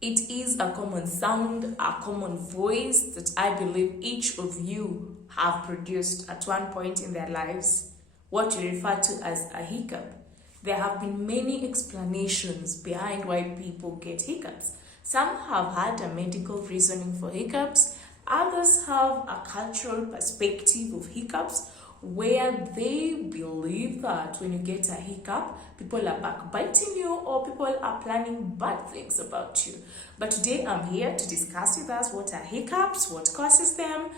It is a common sound, a common voice that I believe each of you have produced at one point in their lives, what we refer to as a hiccup. There have been many explanations behind why people get hiccups. Some have had a medical reasoning for hiccups, others have a cultural perspective of hiccups, where they believe that when you get a hiccup, people are backbiting you or people are planning bad things about you. But today I'm here to discuss with us what are hiccups, what causes them,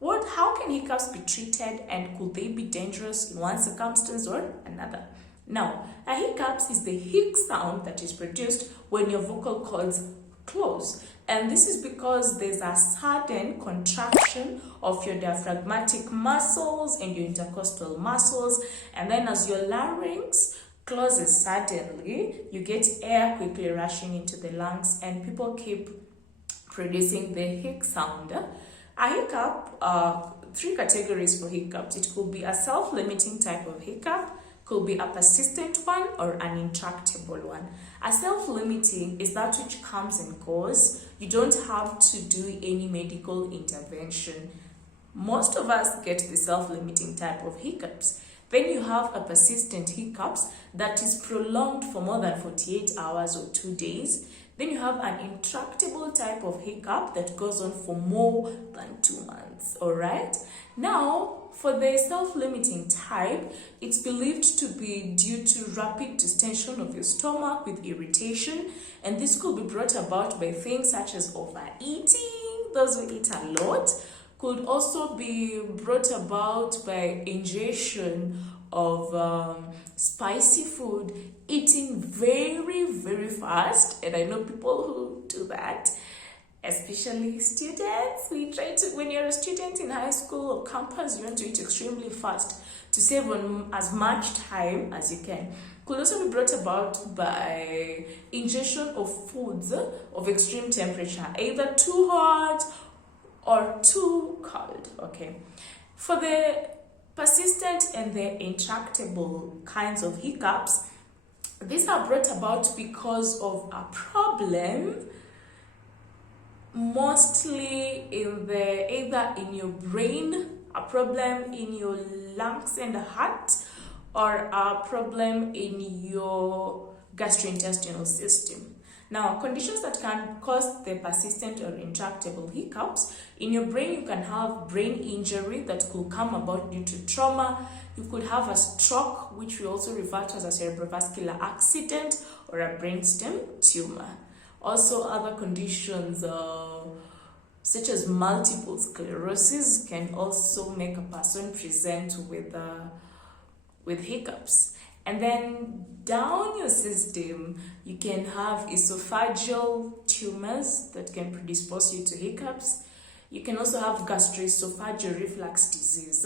how can hiccups be treated, and could they be dangerous in one circumstance or another. Now, a hiccups is the hic sound that is produced when your vocal cords close. And this is because there's a sudden contraction of your diaphragmatic muscles and your intercostal muscles. And then as your larynx closes suddenly, you get air quickly rushing into the lungs and people keep producing the hic sound. A hiccup, three categories for hiccups. It could be a self-limiting type of hiccup, could be a persistent one, or an intractable one. A self-limiting is that which comes and goes. You don't have to do any medical intervention. Most of us get the self-limiting type of hiccups. Then you have a persistent hiccups that is prolonged for more than 48 hours or 2 days. Then you have an intractable type of hiccup that goes on for more than 2 months, all right? Now, for the self-limiting type, it's believed to be due to rapid distension of your stomach with irritation, and this could be brought about by things such as overeating, those who eat a lot, could also be brought about by ingestion of spicy food, eating very, very fast, and I know people who do that, especially students. We try to, when you're a student in high school or campus, you want to eat extremely fast to save on as much time as you can. Could also be brought about by ingestion of foods of extreme temperature, either too hot or too cold. Okay, for the persistent and the intractable kinds of hiccups, these are brought about because of a problem, mostly either in your brain, a problem in your lungs and heart, or a problem in your gastrointestinal system. Now, conditions that can cause the persistent or intractable hiccups, in your brain you can have brain injury that could come about due to trauma. You could have a stroke, which we also refer to as a cerebrovascular accident, or a brainstem tumor. Also, other conditions such as multiple sclerosis can also make a person present with hiccups. And then down your system, you can have esophageal tumors that can predispose you to hiccups. You can also have gastroesophageal reflux disease,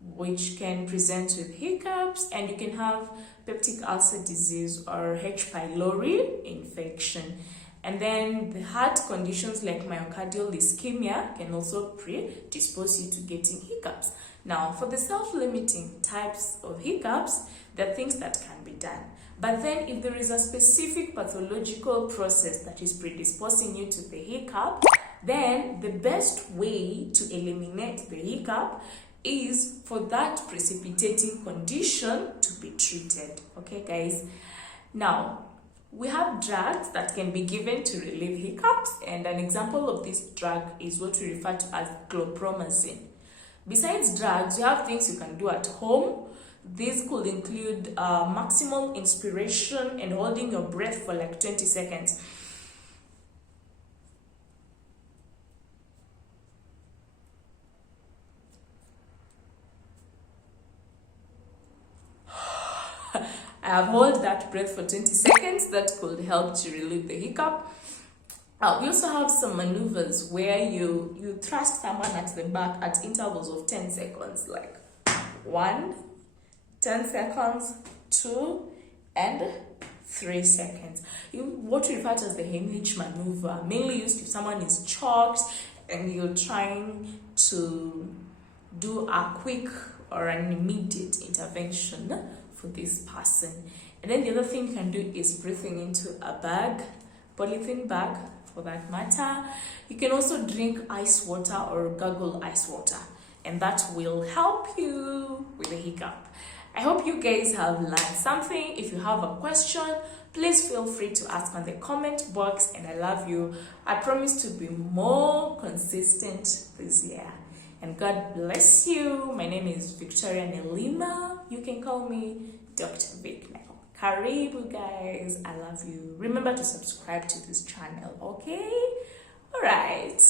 which can present with hiccups, and you can have peptic ulcer disease or H. pylori infection. And then the heart conditions like myocardial ischemia can also predispose you to getting hiccups. Now, for the self-limiting types of hiccups, there are things that can be done. But then if there is a specific pathological process that is predisposing you to the hiccup, then the best way to eliminate the hiccup is for that precipitating condition to be treated. Okay, guys? Now, we have drugs that can be given to relieve hiccups, and an example of this drug is what we refer to as chlorpromazine. Besides drugs, you have things you can do at home. These could include maximal inspiration and holding your breath for like 20 seconds. I have held that breath for 20 seconds. That could help to relieve the hiccup. We also have some maneuvers where you thrust someone at the back at intervals of 10 seconds, like 1, 10 seconds, 2, and 3 seconds. What we refer to as the Heimlich maneuver, mainly used if someone is choked and you're trying to do a quick or an immediate intervention for this person. And then the other thing you can do is breathing into a bag polythene bag for that matter. You can also drink ice water or gargle ice water, and that will help you with a hiccup. I hope you guys have learned something. If you have a question, please feel free to ask on the comment box, and I love you. I promise to be more consistent this year. And God bless you. My name is Victoria Nelima. You can call me Dr. Vic now. Karibu guys. I love you. Remember to subscribe to this channel, okay? Alright.